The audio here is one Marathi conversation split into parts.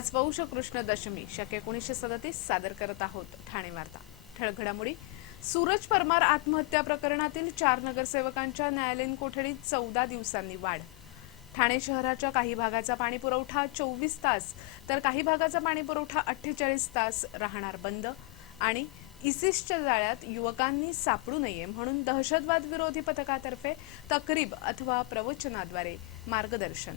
आज वंश कृष्ण दशमी शके एकोणीसशे सदतीस सादर करत आहोत ठाणे वार्ता. ठळक घडामोडी. सूरज परमार आत्महत्या प्रकरणातील चार नगरसेवकांच्या न्यायालयीन कोठडीत चौदा दिवसांनी वाढ. ठाणे शहराच्या काही भागाचा पाणी पुरवठा चोवीस तास तर काही भागाचा पाणी पुरवठा अठ्ठेचाळीस तास राहणार बंद आणि इसिसच्या जाळ्यात युवकांनी सापडू नये म्हणून दहशतवाद विरोधी पथकातर्फे तकरीब अथवा प्रवचनाद्वारे मार्गदर्शन.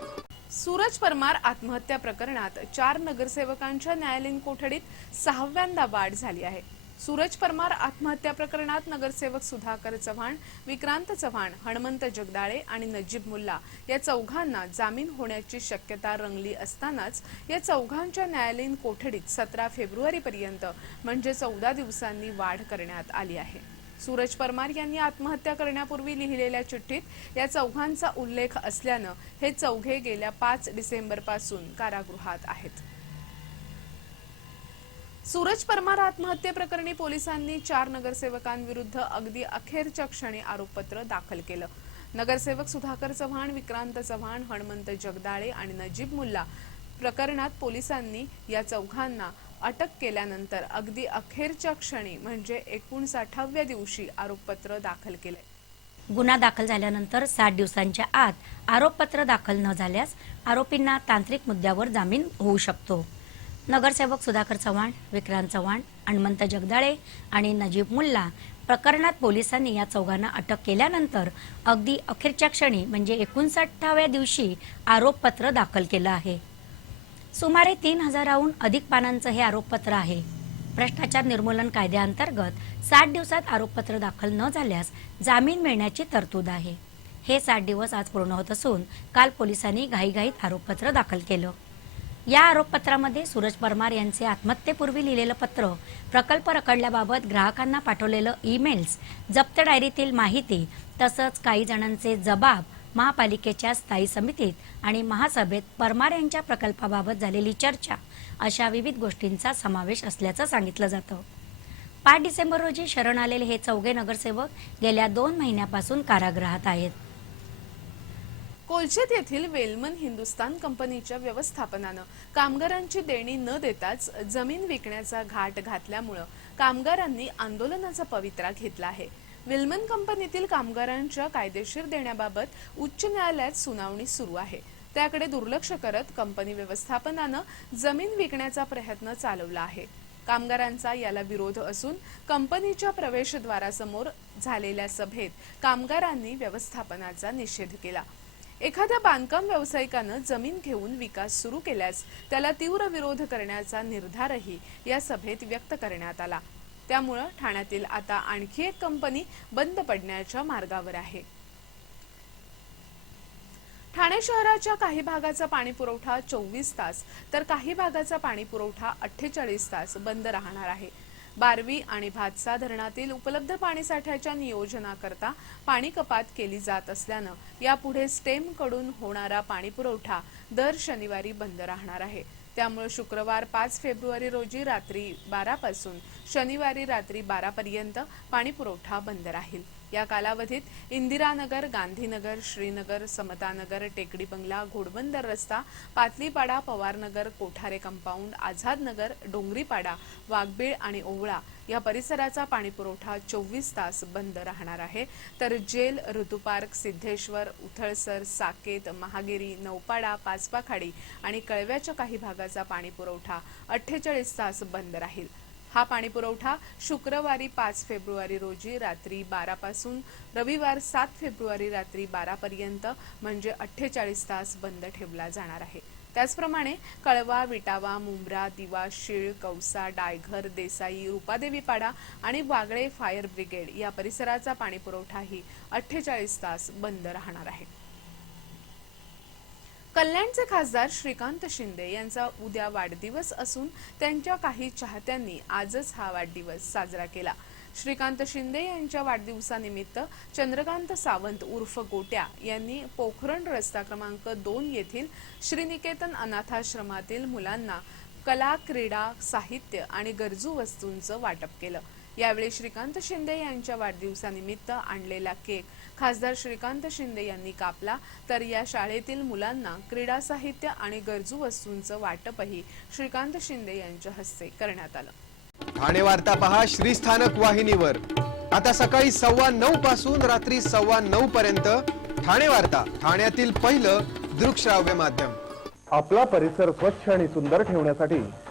सूरज परमार आत्महत्या प्रकरणात चार नगरसेवकांच्या न्यायालयीन कोठडीत सहाव्यांदा वाढ झाली आहे. सूरज परमार आत्महत्या प्रकरणात नगरसेवक सुधाकर चव्हाण विक्रांत चव्हाण हणमंत जगदाळे आणि नजीब मुल्ला या चौघांना जामीन होण्याची शक्यता रंगली असतानाच या चौघांच्या न्यायालयीन कोठडीत सतरा फेब्रुवारीपर्यंत म्हणजे चौदा दिवसांनी वाढ करण्यात आली आहे. सूरज परमार यांनी आत्महत्या करण्यापूर्वी लिहिलेल्या चिठ्ठीत या चौघांचा उल्लेख असल्यानं हे चौघे गेल्या पाच डिसेंबरपासून कारागृहात आहेत. सूरज परमार आत्महत्येप्रकरणी पोलिसांनी चार नगरसेवकांविरुद्ध अगदी अखेरच्या क्षणी आरोपपत्र दाखल केलं. नगरसेवक सुधाकर चव्हाण विक्रांत चव्हाण हणमंत जगदाळे आणि नजीब मुल्ला प्रकरणात पोलिसांनी या चौघांना अटक केल्यानंतर अगदी अखेरच्या क्षणी म्हणजे एकोणसाठाव्या दिवशी आरोपपत्र दाखल केलंय गुन्हा दाखल झाल्यानंतर साठ दिवसांच्या आत आरोपपत्र दाखल न झाल्यास आरोपींना तांत्रिक मुद्द्यावर जामीन होऊ शकतो. नगरसेवक सुधाकर चव्हाण विक्रांत चव्हाण हणमंत जगदाळे आणि नजीब मुल्ला प्रकरणात पोलिसांनी या चौघांना अटक केल्यानंतर अगदी अखेरच्या क्षणी म्हणजे एकोणसाठाव्या दिवशी आरोपपत्र दाखल केलं आहे. सुमारे तीन हजाराहून अधिक पानांचं हे आरोपपत्र आहे. भ्रष्टाचार निर्मूलन कायद्याअंतर्गत साठ दिवसात आरोपपत्र दाखल न झाल्यास जामीन मिळण्याची तरतूद आहे. हे साठ दिवस आज पूर्ण होत असून काल पोलिसांनी घाईघाईत आरोपपत्र दाखल केलं. या आरोपपत्रामध्ये सूरज परमार यांचे आत्महत्येपूर्वी लिहिलेलं पत्र प्रकल्प रखडल्याबाबत ग्राहकांना पाठवलेलं ईमेल्स जप्त डायरीतील माहिती तसंच काही जणांचे जबाब महापालिकेच्या स्थायी समितीत आणि महासभेत परमार यांच्या प्रकल्पाबाबत झालेली चर्चा अशा विविध गोष्टींचा समावेश असल्याचं सांगितलं जातं. पाच डिसेंबर रोजी शरण आलेले हे चौघे नगरसेवक गेल्या दोन महिन्यापासून कारागृहात आहेत. कोलशेत येथील वेलमन हिंदुस्तान कंपनीच्या व्यवस्थापनानं कामगारांची देणी न देताच जमीन विकण्याचा घाट घातल्यामुळं कामगारांनी आंदोलनाचा पवित्रा घेतला आहे. विल्मन कंपनीतील कामगारांच्या कायदेशीर देण्याबाबत उच्च न्यायालयात सुनावणी सुरू आहे. त्याकडे दुर्लक्ष करत कंपनी व्यवस्थापनानं जमीन विकण्याचा प्रयत्न चालवला आहे. कामगारांचा याला विरोध असून कंपनीच्या प्रवेशद्वारासमोर झालेल्या सभेत कामगारांनी व्यवस्थापनाचा निषेध केला. एखाद्या बांधकाम व्यावसायिकानं जमीन घेऊन विकास सुरू केल्यास त्याला तीव्र विरोध करण्याचा निर्धारही या सभेत व्यक्त करण्यात आला. त्यामुळं ठाण्यातील आता आणखी एक कंपनी बंद पडण्याच्या मार्गावर आहे. ठाणे शहराच्या काही भागाचा पाणी पुरवठा चोवीस तास तर काही भागाचा पाणी पुरवठा अठ्ठेचाळीस तास बंद राहणार आहे. बारवी आणि भातसा धरणातील उपलब्ध पाणीसाठ्याच्या नियोजनाकरता पाणी कपात केली जात असल्यानं यापुढे स्टेमकडून होणारा पाणी पुरवठा दर शनिवारी बंद राहणार आहे. त्यामुळे शुक्रवार पाच फेब्रुवारी रोजी रात्री बारापासून शनिवारी रात्री बारापर्यंत पाणीपुरवठा बंद राहील. या कालावधीत इंदिरानगर गांधीनगर श्रीनगर समतानगर टेकडी बंगला घोडबंदर रस्ता पातलीपाडा पवारनगर कोठारे कंपाऊंड आझादनगर डोंगरीपाडा वाघबीळ आणि ओवळा या परिसराचा पाणीपुरवठा चोवीस तास बंद राहणार आहे. तर जेल ऋतुपार्क सिद्धेश्वर उथळसर साकेत महागिरी नौपाडा पाचपाखाडी आणि कळव्याच्या काही भागाचा पाणीपुरवठा अठ्ठेचाळीस तास बंद राहील. हा पाणीपुरवठा शुक्रवारी पाच फेब्रुवारी रोजी रात्री बारा पासून रविवार सात फेब्रुवारी रात्री बारा पर्यंत म्हणजे अठ्ठेचाळीस तास बंद ठेवला जाणार आहे. त्याचप्रमाणे कळवा विटावा मुंब्रा दिवा शिळ कौसा डायघर देसाई रूपादेवीपाडा आणि वागळे फायर ब्रिगेड या परिसराचा पाणीपुरवठाही अठ्ठेचाळीस तास बंद राहणार आहे. कल्याणचे खासदार श्रीकांत शिंदे यांचा उद्या वाढदिवस असून त्यांच्या काही चाहत्यांनी आजच हा वाढदिवस साजरा केला. श्रीकांत शिंदे यांच्या वाढदिवसानिमित्त चंद्रकांत सावंत उर्फ गोट्या यांनी पोखरण रस्ता क्रमांक दोन येथील श्रीनिकेतन अनाथाश्रमातील मुलांना कला क्रीडा साहित्य आणि गरजू वस्तूंचं वाटप केलं. यावेळी श्रीकांत शिंदे यांच्या वाढदिवसानिमित्त आणलेला केक खासदार श्रीकांत शिंदे यांनी कापला. तर या शाळेतील मुलांना क्रीडा साहित्य आणि गरजू वस्तूंचं वाटपही श्रीकांत शिंदे यांच्या हस्ते करण्यात आलं. ठाणे वार्ता पहा श्रीस्थानक वाहिनीवर. आता सकाळी सव्वा नऊ पासून रात्री सव्वा नऊ पर्यंत ठाणे वार्ता ठाण्यातील पहिलं दृकश्राव्य माध्यम. आपला परिसर स्वच्छ आणि सुंदर ठेवण्यासाठी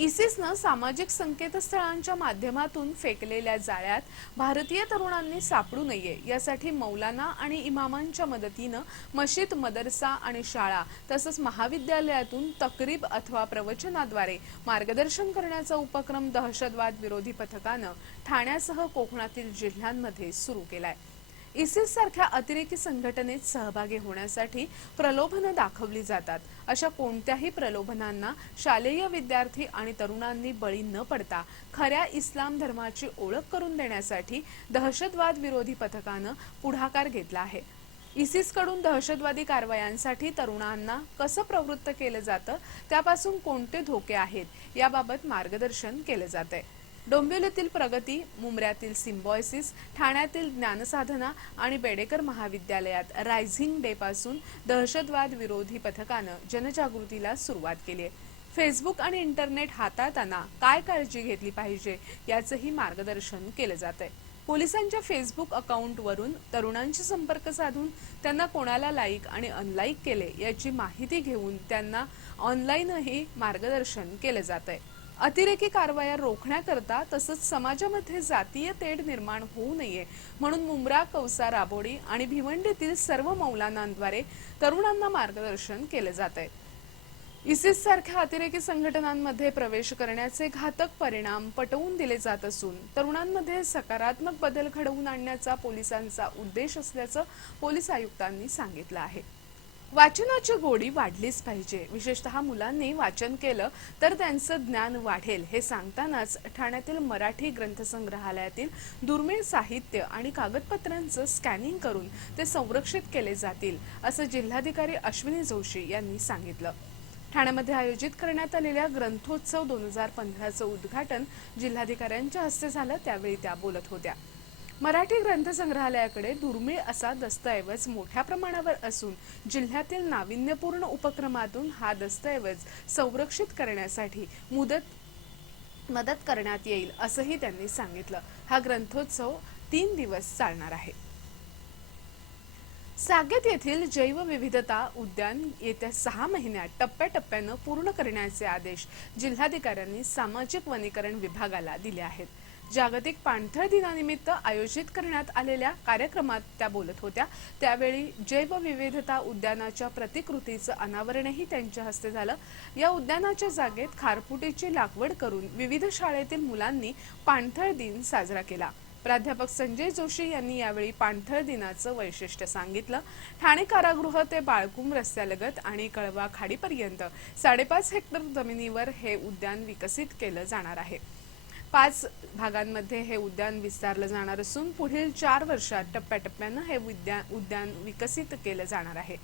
इसिसनं सामाजिक संकेतस्थळांच्या माध्यमातून फेकलेल्या जाळ्यात भारतीय तरुणांनी सापडू नये यासाठी मौलाना आणि इमामांच्या मदतीनं मशीद मदरसा आणि शाळा तसंच महाविद्यालयातून तकरीब अथवा प्रवचनाद्वारे मार्गदर्शन करण्याचा उपक्रम दहशतवाद विरोधी पथकानं ठाण्यासह कोकणातील जिल्ह्यांमध्ये सुरू केलाय. इसिस सारख्या अतिरेकी संघटनेत सहभागी होण्यासाठी प्रलोभनं दाखवली जातात. अशा कोणत्याही प्रलोभनांना शालेय विद्यार्थी आणि तरुणांनी बळी न पडता खऱ्या इस्लाम धर्माची ओळख करून देण्यासाठी दहशतवाद विरोधी पथकानं पुढाकार घेतला आहे. इसिसकडून दहशतवादी कारवायांसाठी तरुणांना कसं प्रवृत्त केलं जातं? त्यापासून कोणते धोके आहेत? याबाबत मार्गदर्शन केलं जात आहे डोंबिवलीतील प्रगती मुंबऱ्यातील सिम्बॉयसिस ठाण्यातील ज्ञानसाधना आणि बेडेकर महाविद्यालयात रायझिंग डे पासून दहशतवाद विरोधी पथकानं जनजागृतीला सुरुवात केली आहे. फेसबुक आणि इंटरनेट हाताळताना काय काळजी घेतली पाहिजे याचंही मार्गदर्शन केलं जात आहे पोलिसांच्या फेसबुक अकाउंटवरून तरुणांशी संपर्क साधून त्यांना कोणाला लाईक आणि अनलाईक केले याची माहिती घेऊन त्यांना ऑनलाईनही मार्गदर्शन केलं जात आहे अतिरेकी कारवाया रोखण्याकरता तसंच समाजामध्ये जातीय तेढ निर्माण होऊ नये म्हणून मुंब्रा कौसा राबोडी आणि भिवंडीतील सर्व मौलानांद्वारे तरुणांना मार्गदर्शन केले जात आहे. इसिस सारख्या अतिरेकी संघटनांमध्ये प्रवेश करण्याचे घातक परिणाम पटवून दिले जात असून तरुणांमध्ये सकारात्मक बदल घडवून आणण्याचा पोलिसांचा उद्देश असल्याचं पोलीस आयुक्तांनी सांगितलं आहे. वाचनाची गोडी वाढलीच पाहिजे. विशेषतः मुलांनी वाचन केलं तर त्यांचं ज्ञान वाढेल हे सांगतानाच ठाण्यातील मराठी ग्रंथसंग्रहालयातील दुर्मिळ साहित्य आणि कागदपत्रांचं स्कॅनिंग करून ते संरक्षित केले जातील असं जिल्हाधिकारी अश्विनी जोशी यांनी सांगितलं. ठाण्यामध्ये आयोजित करण्यात आलेल्या ग्रंथोत्सव दोन हजार पंधराचं उद्घाटन जिल्हाधिकाऱ्यांच्या हस्ते झालं त्यावेळी त्या बोलत होत्या. मराठी ग्रंथसंग्रहालयाकडे दुर्मिळ असा दस्तऐवज मोठ्या प्रमाणावर असून जिल्ह्यातील नाविन्यपूर्ण उपक्रमातून हा दस्तऐवज संरक्षित करण्यासाठी मुदत मदत करण्यात येईल असंही त्यांनी सांगितलं. हा ग्रंथोत्सव तीन दिवस चालणार आहे. सागेत येथील जैवविविधता उद्यान येत्या सहा महिन्यात टप्प्याटप्प्यानं पूर्ण करण्याचे आदेश जिल्हाधिकाऱ्यांनी सामाजिक वनीकरण विभागाला दिले आहेत. जागतिक पाणथळ दिनानिमित्त आयोजित करण्यात आलेल्या कार्यक्रमात त्या बोलत होत्या. त्यावेळी जैवविविधता उद्यानाच्या प्रतिकृतीचं अनावरणही त्यांच्या हस्ते झालं. या उद्यानाच्या जागेत खारफुटीची लागवड करून विविध शाळेतील मुलांनी पाणथळ दिन साजरा केला. प्राध्यापक संजय जोशी यांनी यावेळी पाणथळ दिनाचं वैशिष्ट्य सांगितलं. ठाणे कारागृह ते बाळकुम रस्त्यालगत आणि कळवा खाडीपर्यंत साडेपाच हेक्टर जमिनीवर हे उद्यान विकसित केलं जाणार आहे. पाच भागांमध्ये हे उद्यान विस्तारलं जाणार असून पुढील चार वर्षात टप्प्याटप्प्यानं हे उद्यान उद्यान विकसित केलं जाणार आहे.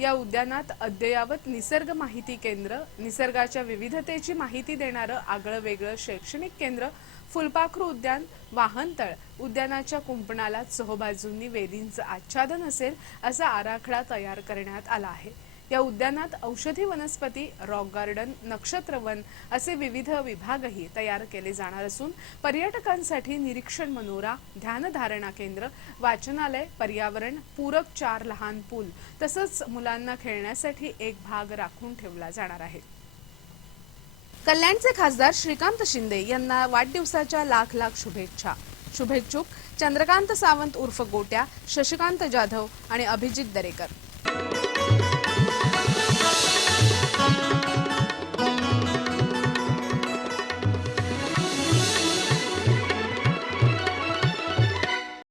या उद्यानात अद्ययावत निसर्ग माहिती केंद्र निसर्गाच्या विविधतेची माहिती देणारं आगळं वेगळं शैक्षणिक केंद्र फुलपाखरू उद्यान वाहनतळ उद्यानाच्या कुंपणाला चोहोबाजूंनी वेलींचं आच्छादन असेल असा आराखडा तयार करण्यात आला आहे. या उद्यानात औषधी वनस्पती रॉक गार्डन नक्षत्रवन असे विविध विभागही तयार केले जाणार असून पर्यटकांसाठी निरीक्षण मनोरा ध्यानधारणा केंद्र वाचनालय पर्यावरण पूरक चार लहान पूल तसंच मुलांना खेळण्यासाठी एक भाग राखून ठेवला जाणार आहे. कल्याणचे खासदार श्रीकांत शिंदे यांना वाढदिवसाच्या लाख लाख शुभेच्छा. शुभेच्छुक चंद्रकांत सावंत उर्फ गोट्या शशिकांत जाधव आणि अभिजित दरेकर.